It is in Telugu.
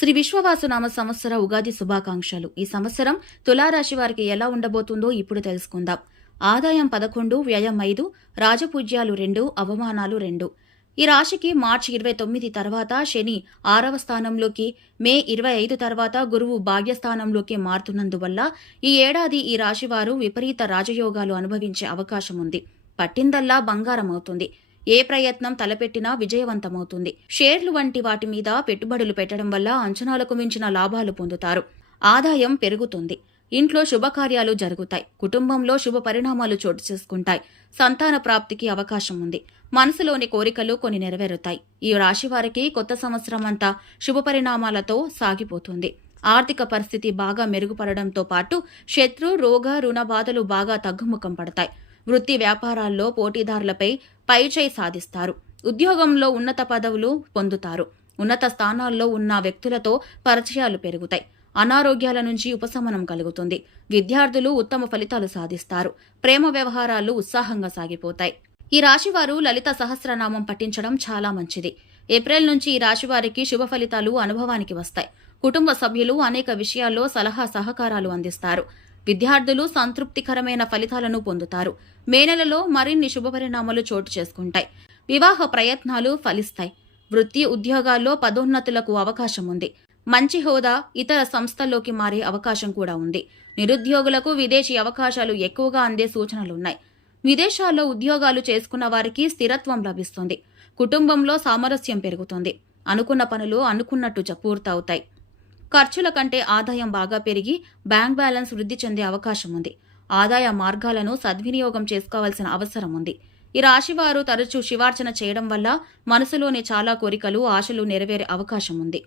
శ్రీ విశ్వవాసునామ సంవత్సర ఉగాది శుభాకాంక్షలు. ఈ సంవత్సరం తులారాశి వారికి ఎలా ఉండబోతుందో ఇప్పుడు తెలుసుకుందాం. ఆదాయం పదకొండు వ్యయం ఐదు రాజపూజ్యాలు రెండు అవమానాలు రెండు. ఈ రాశికి మార్చి ఇరవై తొమ్మిది తర్వాత శని ఆరవ స్థానంలోకి మే ఇరవై ఐదు తర్వాత గురువు భాగ్యస్థానంలోకి మారుతున్నందువల్ల ఈ ఏడాది ఈ రాశివారు విపరీత రాజయోగాలు అనుభవించే అవకాశం ఉంది పట్టిందల్లా బంగారం అవుతుంది ఏ ప్రయత్నం తలపెట్టినా విజయవంతమవుతుంది. షేర్లు వంటి వాటి మీద పెట్టుబడులు పెట్టడం వల్ల అంచనాలకు మించిన లాభాలు పొందుతారు. ఆదాయం పెరుగుతుంది. ఇంట్లో శుభకార్యాలు జరుగుతాయి. కుటుంబంలో శుభ పరిణామాలు చోటు చేసుకుంటాయి. సంతాన ప్రాప్తికి అవకాశం ఉంది. మనసులోని కోరికలు కొన్ని నెరవేరుతాయి. ఈ రాశి వారికి కొత్త సంవత్సరం అంతా శుభ పరిణామాలతో సాగిపోతుంది. ఆర్థిక పరిస్థితి బాగా మెరుగుపడడంతో పాటు శత్రు రోగ రుణ బాధలు బాగా తగ్గుముఖం పడతాయి. వృత్తి వ్యాపారాల్లో పోటీదారులపై పైచేయి సాధిస్తారు. ఉద్యోగంలో ఉన్నత పదవులు పొందుతారు. ఉన్నత స్థానాల్లో ఉన్న వ్యక్తులతో పరిచయాలు పెరుగుతాయి. అనారోగ్యాల నుంచి ఉపశమనం కలుగుతుంది. విద్యార్థులు ఉత్తమ ఫలితాలు సాధిస్తారు. ప్రేమ వ్యవహారాలు ఉత్సాహంగా సాగిపోతాయి. ఈ రాశివారు లలిత సహస్రనామం పఠించడం చాలా మంచిది. ఏప్రిల్ నుంచి ఈ రాశివారికి శుభ ఫలితాలు అనుభవానికి వస్తాయి. కుటుంబ సభ్యులు అనేక విషయాల్లో సలహా సహకారాలు అందిస్తారు. విద్యార్థులు సంతృప్తికరమైన ఫలితాలను పొందుతారు. మే నెలలో మరిన్ని శుభ పరిణామాలు చోటు చేసుకుంటాయి. వివాహ ప్రయత్నాలు ఫలిస్తాయి. వృత్తి ఉద్యోగాల్లో పదోన్నతులకు అవకాశం ఉంది. మంచి హోదా ఇతర సంస్థల్లోకి మారే అవకాశం కూడా ఉంది. నిరుద్యోగులకు విదేశీ అవకాశాలు ఎక్కువగా అందే సూచనలున్నాయి విదేశాల్లో ఉద్యోగాలు చేసుకున్న వారికి స్థిరత్వం లభిస్తుంది. కుటుంబంలో సామరస్యం పెరుగుతుంది. అనుకున్న పనులు అనుకున్నట్టు చ- పూర్తవుతాయి. ఖర్చుల కంటే ఆదాయం బాగా పెరిగి బ్యాంక్ బ్యాలెన్స్ వృద్ధి చెందే అవకాశం ఉంది. ఆదాయ మార్గాలను సద్వినియోగం చేసుకోవాల్సిన అవసరం ఉంది. ఈ రాశివారు తరచూ శివార్చన చేయడం వల్ల మనసులోని చాలా కోరికలు ఆశలు నెరవేరే అవకాశం ఉంది.